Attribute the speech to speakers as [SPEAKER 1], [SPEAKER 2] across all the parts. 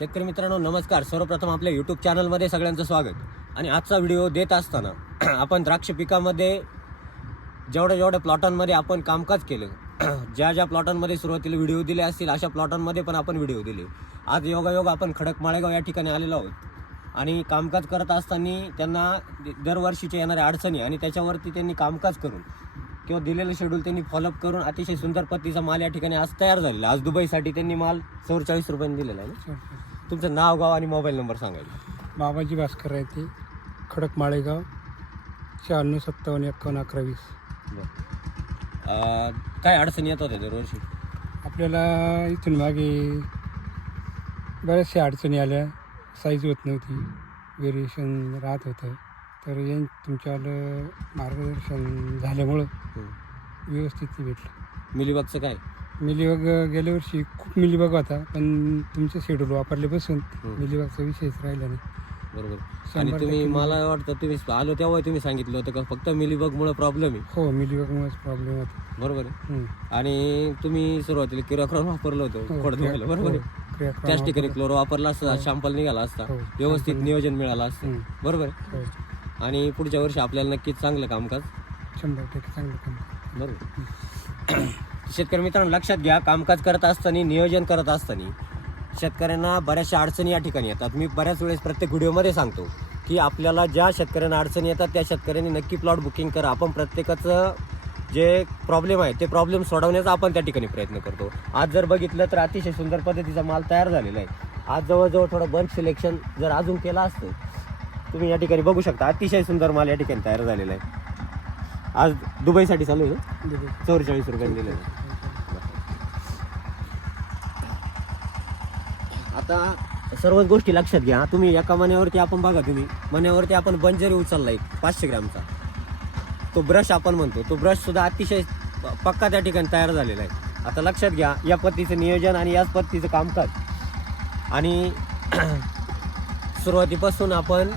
[SPEAKER 1] शेतकरी मित्रांनो नमस्कार. सर्वप्रथम आपल्या यूट्यूब चॅनलमध्ये सगळ्यांचं स्वागत. आणि आजचा व्हिडिओ देत असताना आपण द्राक्ष पिकामध्ये जेवढ्या जेवढ्या प्लॉटांमध्ये आपण कामकाज केलं ज्या ज्या प्लॉटांमध्ये सुरुवातीला व्हिडिओ दिले असतील अशा प्लॉटांमध्ये पण आपण व्हिडिओ दिले. आज योगायोग आपण खडक माळेगाव या ठिकाणी आलेलो आहोत. आणि कामकाज करत असताना त्यांना दरवर्षीच्या येणाऱ्या अडचणी आणि त्याच्यावरती त्यांनी कामकाज करून किंवा दिलेलं शेड्यूल त्यांनी फॉलोअप करून अतिशय सुंदर पद्धतीचा माल या ठिकाणी आज तयार झालेला. आज दुबईसाठी त्यांनी माल चौवेचाळीस रुपयांनी दिलेला आहे ना? तुमचं नाव गाव आणि मोबाईल नंबर सांगायला
[SPEAKER 2] बाबाजी भास्कर आहे ते खडक माळेगाव शहाण्णव सत्तावन्न एक्कावन्न अकरा वीस.
[SPEAKER 1] अं, काय अडचणी येत होत्या दरवर्षी?
[SPEAKER 2] आपल्याला इथून मागे बऱ्याचशा अडचणी आल्या. साईज होत नव्हती. व्हेरिएशन राहत होतं. तर यां तुमच्यावालं मार्गदर्शन झाल्यामुळं व्यवस्थित भेटलं
[SPEAKER 1] मिलीबगचं काय
[SPEAKER 2] मिलीबग गेल्या वर्षी खूप मिलीबग होता पण तुमचं शेड्यूल वापरल्यापासून. मिलीबगचा विषयच राहिला नाही
[SPEAKER 1] बरोबर
[SPEAKER 2] शंभर
[SPEAKER 1] आणि तुम्ही
[SPEAKER 2] टक्के
[SPEAKER 1] मला वाटतं तुम्ही आलो तेव्हा तुम्ही सांगितलं होतं का फक्त मिलीबगमुळे प्रॉब्लेम आहे
[SPEAKER 2] हो मिलीबगमुळेच प्रॉब्लेम होता
[SPEAKER 1] बरोबर आहे
[SPEAKER 2] हम्म.
[SPEAKER 1] आणि तुम्ही सुरुवातीला किरोक्रॉन वापरलं होतं
[SPEAKER 2] हो,
[SPEAKER 1] खोड
[SPEAKER 2] क्रिया-
[SPEAKER 1] बरोबर आहे
[SPEAKER 2] हो, क्रियाक्रम
[SPEAKER 1] त्याच ठिकाणी. क्लोरो वापरला असता. शॅम्पल निघाला असता
[SPEAKER 2] हो,
[SPEAKER 1] व्यवस्थित. नियोजन मिळालं असतं
[SPEAKER 2] हम्म.
[SPEAKER 1] बरोबर आहे
[SPEAKER 2] हो.
[SPEAKER 1] आणि पुढच्या वर्षी आपल्याला नक्कीच चांगलं कामकाज.
[SPEAKER 2] शंभर टक्के चांगलं काम.
[SPEAKER 1] बरोबर. शेतकरी मित्रांनो लक्षात घ्या कामकाज करत असताना नियोजन करत असताना शेतकऱ्यांना बऱ्याचशा अडचणी या ठिकाणी येतात. मी बऱ्याच वेळेस प्रत्येक व्हिडिओमध्ये सांगतो की आपल्याला ज्या शेतकऱ्यांना अडचणी येतात त्या शेतकऱ्यांनी नक्की प्लॉट बुकिंग करा. आपण प्रत्येकाचं जे प्रॉब्लेम आहे ते प्रॉब्लेम सोडवण्याचा आपण त्या ठिकाणी प्रयत्न करतो. आज जर बघितलं तर अतिशय सुंदर पद्धतीचा माल तयार झालेला आहे. आज जवळजवळ थोडं बल्क सिलेक्शन जर अजून केलं असतं तुम्ही या ठिकाणी बघू शकता. अतिशय सुंदर माल या ठिकाणी तयार झालेला आहे. आज दुबईसाठी चालू आहे ना? चौवेचाळीस रुपयांनी दिले आता सर्वच गोष्टी लक्षात घ्या. तुम्ही एका मण्यावरती आपण बघा तुम्ही. मण्यावरती आपण बंजरी उचलला एक पाचशे ग्रॅमचा. तो ब्रश आपण म्हणतो. तो ब्रश सुद्धा अतिशय पक्का त्या ठिकाणी तयार झालेला आहे. आता लक्षात घ्या या पद्धतीचं नियोजन आणि याच पद्धतीचं कामकाज. आणि सुरुवातीपासून आपण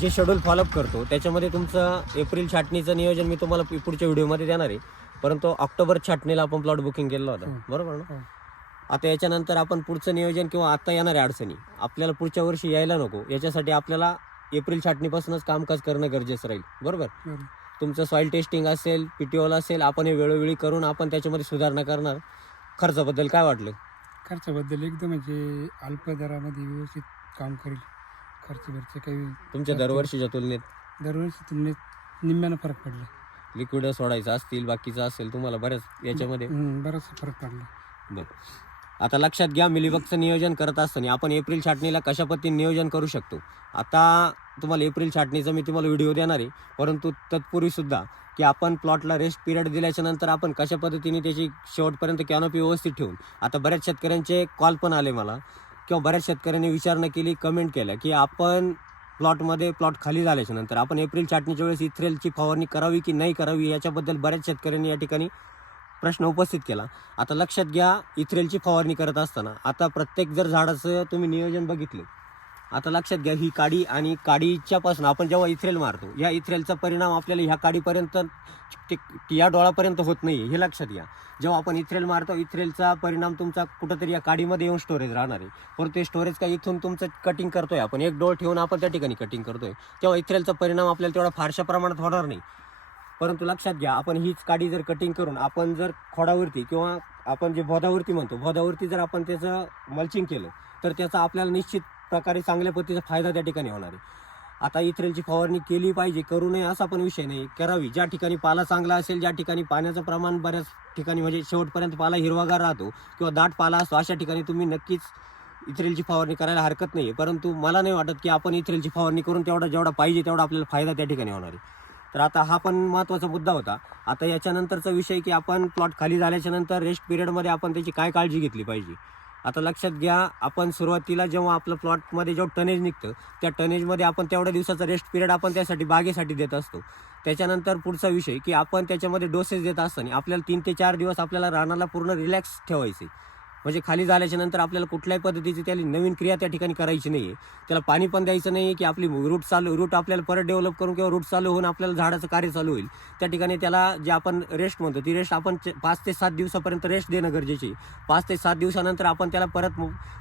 [SPEAKER 1] जे शेड्यूल फॉलोअप करतो त्याच्यामध्ये तुमचं एप्रिल छाटणीचं नियोजन मी तुम्हाला पु- पुढच्या व्हिडिओमध्ये देणार आहे. परंतु ऑक्टोबर छाटणीला आपण प्लॉट बुकिंग केलं होतं.
[SPEAKER 2] हो.
[SPEAKER 1] बरोबर ना?
[SPEAKER 2] हो.
[SPEAKER 1] आता याच्यानंतर आपण पुढचं नियोजन किंवा आता येणाऱ्या अडचणी. आपल्याला पुढच्या वर्षी यायला नको. याच्यासाठी आपल्याला एप्रिल छाटणीपासूनच कामकाज करणं गरजेचं राहील. बरोबर?
[SPEAKER 2] बरं.
[SPEAKER 1] तुमचं सॉईल टेस्टिंग असेल पीटीओला असेल आपण हे वेळोवेळी करून आपण त्याच्यामध्ये सुधारणा करणार. खर्चाबद्दल काय वाटलं?
[SPEAKER 2] खर्चाबद्दल एकदम म्हणजे अल्प दरामध्ये व्यवस्थित काम करेल. खर्च खर्च काही
[SPEAKER 1] तुमच्या दरवर्षीच्या तुलनेत?
[SPEAKER 2] दरवर्षी तुलनेत निम्म्यानं फरक पडला.
[SPEAKER 1] लिक्विड सोडायचं असतील बाकीचं असेल तुम्हाला बऱ्याच याच्यामध्ये?
[SPEAKER 2] हम्म, बराचसा फरक पडला.
[SPEAKER 1] बरं. आता लक्षात घ्या मिलीबगचं नियोजन करत असताना आपण एप्रिल छाटणीला कशा पद्धतीने नियोजन करू शकतो? आता तुम्हाला एप्रिल छाटणीचा मी तुम्हाला व्हिडिओ देणार आहे परंतु तत्पूर्वी सुद्धा की आपण प्लॉटला रेस्ट पिरियड दिल्याच्या नंतर आपण कशा पद्धतीने त्याची शेवटपर्यंत कॅनोपी व्यवस्थित ठेवून आता बऱ्याच शेतकऱ्यांचे कॉल पण आले मला. किंवा बऱ्याच शेतकऱ्यांनी विचारणा केली कमेंट केल्या की आपण प्लॉटमध्ये प्लॉट खाली झाल्याच्यानंतर आपण एप्रिल छाटणीच्या वेळेस इथ्रेलची फवारणी करावी की नाही करावी याच्याबद्दल बऱ्याच शेतकऱ्यांनी या ठिकाणी प्रश्न उपस्थित केला. आता लक्षात घ्या इथ्रेलची फवारणी करत असताना आता प्रत्येक जर झाडाचं तुम्ही नियोजन बघितलं आता लक्षात घ्या ही काडी आणि काडीच्या पासून आपण जेव्हा इथ्रेल मारतो या इथ्रेलचा परिणाम आपल्याला ह्या काडीपर्यंत ते- या डोळापर्यंत होत नाही हे लक्षात घ्या. जेव्हा आपण इथ्रेल मारतो इथ्रेलचा परिणाम तुमचा कुठंतरी या काडीमध्ये येऊन स्टोरेज राहणार आहे. परत ते स्टोरेज काय इथून तुमचं कटिंग करतोय आपण. एक डोळ ठेवून आपण त्या ठिकाणी कटिंग करतोय. तेव्हा इथ्रेलचा परिणाम आपल्याला तेवढा फारशा प्रमाणात होणार नाही. परंतु लक्षात घ्या आपण हीच काडी जर कटिंग करून आपण जर खोडावरती किंवा आपण जे भोदावरती म्हणतो भोदावरती जर आपण त्याचं मल्चिंग केलं तर त्याचा आपल्याला निश्चित प्रकारे चांगल्या पद्धतीचा फायदा त्या ठिकाणी होणार आहे. आता इथ्रेलची फवारणी केली पाहिजे करू नये असा पण विषय नाही. करावी. ज्या ठिकाणी पाला चांगला असेल ज्या ठिकाणी पाण्याचं प्रमाण बऱ्याच ठिकाणी म्हणजे शेवटपर्यंत पाला हिरवागार राहतो किंवा दाट पाला असतो अशा ठिकाणी तुम्ही नक्कीच इथ्रेलची फवारणी करायला हरकत नाही परंतु मला नाही वाटत की आपण इथ्रेलची फवारणी करून तेवढा जेवढा पाहिजे तेवढा आपल्याला फायदा त्या ठिकाणी होणार आहे. तर आता हा पण महत्त्वाचा मुद्दा होता. आता याच्यानंतरचा विषय की आपण प्लॉट खाली झाल्याच्यानंतर रेस्ट पिरियडमध्ये आपण त्याची काय काळजी घेतली पाहिजे? आता लक्षात घ्या आपण सुरुवातीला जेव्हा आपलं प्लॉटमध्ये जेव्हा टनेज निघतं त्या टनेजमध्ये आपण तेवढ्या दिवसाचा रेस्ट पिरियड आपण त्यासाठी बागेसाठी देत असतो. त्याच्यानंतर पुढचा विषय की आपण त्याच्यामध्ये डोसेस देत असताना आपल्याला तीन ते चार दिवस आपल्याला रानाला पूर्ण रिलॅक्स ठेवायचे म्हणजे खाली झाल्याच्यानंतर आपल्याला कुठल्याही पद्धतीची त्याला नवीन क्रिया त्या ठिकाणी करायची नाही आहे त्याला पाणी पण द्यायचं नाही की आपली रूट चालू रूट आपल्याला परत डेव्हलप करून किंवा रूट चालू होऊन आपल्याला झाडाचं कार्य चालू होईल. त्या ठिकाणी त्याला जे आपण रेस्ट म्हणतो ती रेस्ट आपण पाच ते सात दिवसापर्यंत रेस्ट देणं गरजेचे आहे पाच ते सात दिवसानंतर आपण त्याला परत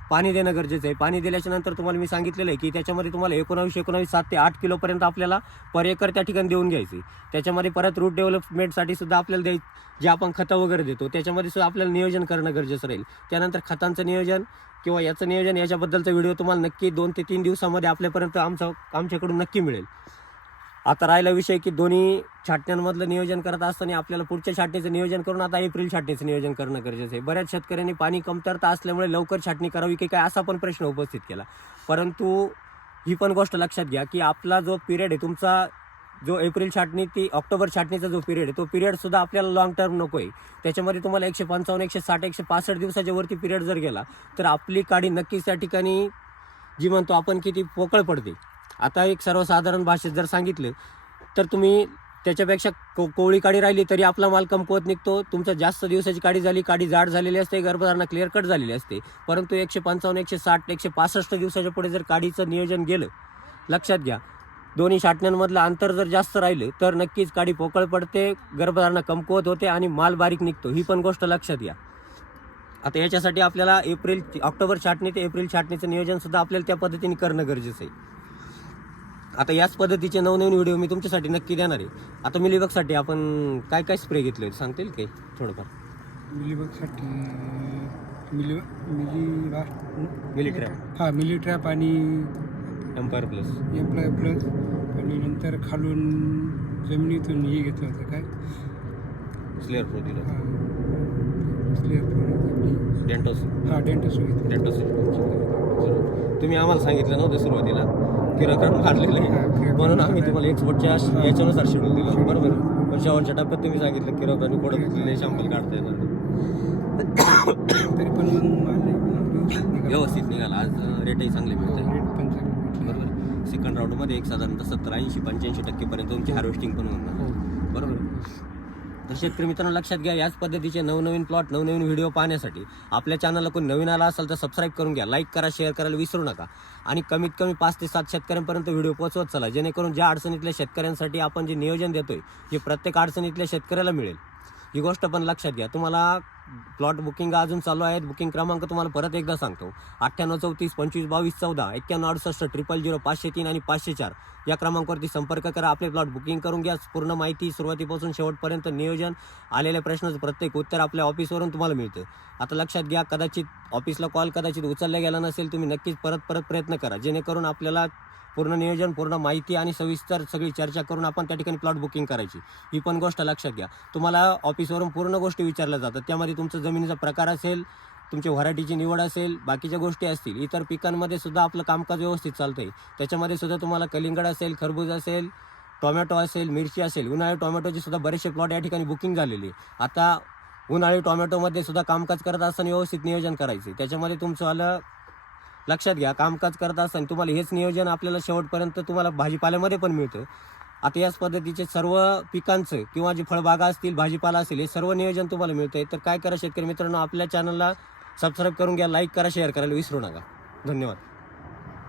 [SPEAKER 1] पाणी देणं गरजेचं आहे पाणी दिल्याच्या नंतर तुम्हाला मी सांगितलेलं आहे की त्याच्यामध्ये तुम्हाला एकोणावीस एकोणावीस सात ते आठ किलोपर्यंत आपल्याला पर एकर त्या ठिकाणी देऊन घ्यायचे त्याच्यामध्ये परत रूट डेव्हलपमेंटसाठी सुद्धा आपल्याला द्याय जे आपण खतं वगैरे देतो त्याच्यामध्ये सुद्धा आपल्याला नियोजन करणं गरजेचं राहील. त्यानंतर खतांचं नियोजन किंवा याचं नियोजन याच्याबद्दलचा व्हिडिओ तुम्हाला नक्की दोन ते तीन दिवसामध्ये आपल्यापर्यंत आमचा आमच्याकडून नक्की मिळेल. आता राहिला विषय की दोन्ही छाटण्यांमधलं नियोजन करत असताना आपल्याला पुढच्या छाटणीचं नियोजन करून आता एप्रिल छाटणीचं नियोजन करणं गरजेचं आहे. बऱ्याच शेतकऱ्यांनी पाणी कमतरता असल्यामुळे लवकर छाटणी करावी की काय असा पण प्रश्न उपस्थित केला. परंतु ही पण गोष्ट लक्षात घ्या की आपला जो पिरियड आहे तुमचा जो एप्रिल छाटणी ती ऑक्टोबर छाटणीचा जो पिरियड आहे तो पिरियड सुद्धा आपल्याला लॉंग टर्म नको आहे त्याच्यामध्ये तुम्हाला एकशे पंचावन्न एकशे साठ एकशे पासष्ट दिवसाच्या वरती पिरियड जर गेला तर आपली काडी नक्कीच त्या ठिकाणी जी म्हणतो आपण की ती पोकळ पडते. आता एक सर्वसाधारण भाषेत जर सांगितलं तर तुम्ही त्याच्यापेक्षा को कोवळी काडी राहिली तरी आपला माल कमकुवत निघतो. तुमचा जास्त दिवसाची काडी झाली काडी जाड झालेली असते गर्भधारणा क्लिअर कट झालेली असते. परंतु एकशे पंचावन्न एकशे साठ एकशे पासष्ट दिवसाच्या पुढे जर काडीचं नियोजन गेलं लक्षात घ्या दोन्ही छाटण्यांमधलं अंतर जर जास्त राहिलं तर नक्कीच काडी पोकळ पडते गर्भधारणा कमकुवत होते आणि माल बारीक निघतो. ही पण गोष्ट लक्षात घ्या. आता याच्यासाठी आपल्याला एप्रिल ऑक्टोबर छाटणी ते एप्रिल छाटणीचं नियोजन सुद्धा आपल्याला त्या पद्धतीने करणं गरजेचं आहे. आता याच पद्धतीचे नवनवीन व्हिडिओ मी तुमच्यासाठी नक्की देणार आहे. आता मिलीबगसाठी आपण काय काय स्प्रे घेतले सांगता येईल काही थोडंफार?
[SPEAKER 2] मिलीबगसाठी मिली मिली
[SPEAKER 1] मिलिट्रॅप
[SPEAKER 2] हां मिली ट्रॅप आणि
[SPEAKER 1] एम्पायर प्लस.
[SPEAKER 2] Employ plus. आणि नंतर खालून जमिनीतून हे घेतलं होतं काय?
[SPEAKER 1] स्लेअर प्रो दिलं
[SPEAKER 2] स्लेअर
[SPEAKER 1] डेंटोस.
[SPEAKER 2] हां डेंटस घेतलं.
[SPEAKER 1] डेंटोस तुम्ही आम्हाला सांगितलं नव्हतं सुरुवातीला. किरकरण मारलेलं आहे. म्हणून आम्ही तुम्हाला एक्सपोर्टच्या याच्यानुसार शेड्यूल दिलं. बरोबर? पण शेवटच्या टप्प्यात तुम्ही सांगितलं किरकरण कुठं कुठले शंभर काढता नाही.
[SPEAKER 2] तरी पण व्यवस्थित निघालं.
[SPEAKER 1] व्यवस्थित निघाला. आज रेटही चांगले मिळते
[SPEAKER 2] रेट पण चांगले भेटले.
[SPEAKER 1] बरोबर सेकंड राऊंडमध्ये एक साधारणतः सत्तर ऐंशी पंच्याऐंशी टक्केपर्यंत तुमची हार्वेस्टिंग पण होऊन जाणार.
[SPEAKER 2] हो
[SPEAKER 1] बरोबर? तर शेतकरी मित्रांनो लक्षात घ्या याच पद्धतीचे नवनवीन प्लॉट नवनवीन व्हिडिओ पाहण्यासाठी आपल्या चॅनलला कोणी नवीन आला असेल तर सबस्क्राईब करून घ्या लाईक करा शेअर करायला विसरू नका आणि कमीत कमी पाच ते सात शेतकऱ्यांपर्यंत व्हिडिओ पोहोचवत चला जेणेकरून ज्या अडचणीतल्या शेतकऱ्यांसाठी आपण जे नियोजन देतोय जे प्रत्येक अडचणीतल्या शेतकऱ्याला मिळेल ही गोष्ट पण लक्षात घ्या. तुम्हाला प्लॉट बुकिंग अजून चालू आहेत. बुकिंग क्रमांक तुम्हाला परत एकदा सांगतो. अठ्ठ्याण्णव चौतीस पंचवीस बावीस चौदा एक्क्याण्णव अडुसष्ट ट्रिपल झिरो पाचशे तीन आणि पाचशे चार या क्रमांकावरती संपर्क करा. आपले प्लॉट बुकिंग करून घ्या. पूर्ण माहिती सुरुवातीपासून शेवटपर्यंत नियोजन आलेल्या प्रश्नाचं प्रत्येक उत्तर आपल्या ऑफिसवरून तुम्हाला मिळतं. आता लक्षात घ्या कदाचित ऑफिसला कॉल कदाचित उचलला गेला नसेल तुम्ही नक्कीच परत परत प्रयत्न करा. जेणेकरून आपल्याला पूर्ण नियोजन पूर्ण माहिती आणि सविस्तर सगळी चर्चा करून आपण त्या ठिकाणी प्लॉट बुकिंग करायची. ही पण गोष्ट लक्षात घ्या. तुम्हाला ऑफिसवरून पूर्ण गोष्टी विचारल्या जातात. त्यामध्ये तुमचं जमिनीचा प्रकार असेल तुमची व्हरायटीची निवड असेल बाकीच्या गोष्टी असतील इतर पिकांमध्ये सुद्धा आपलं कामकाज व्यवस्थित चालतं आहे त्याच्यामध्ये सुद्धा तुम्हाला कलिंगड असेल खरबूज असेल टोमॅटो असेल मिरची असेल उन्हाळी टोमॅटोचे सुद्धा बरेचसे प्लॉट या ठिकाणी बुकिंग झालेले आहे. आता उन्हाळी टोमॅटोमध्ये सुद्धा कामकाज करत असताना व्यवस्थित नियोजन करायचे त्याच्यामध्ये तुमचं आलं लक्षात घ्या कामकाज करत असताना तुम्हाला हेच नियोजन आपल्याला शेवटपर्यंत तुम्हाला भाजीपाल्यामध्ये पण मिळतं. आता याच पद्धतीचे सर्व पिकांचं किंवा जे फळबागा असतील भाजीपाला असेल हे सर्व नियोजन तुम्हाला मिळतंय. तर काय करा शेतकरी मित्रांनो आपल्या चॅनलला सबस्क्राईब करून घ्या लाईक करा शेअर करायला विसरू नका. धन्यवाद.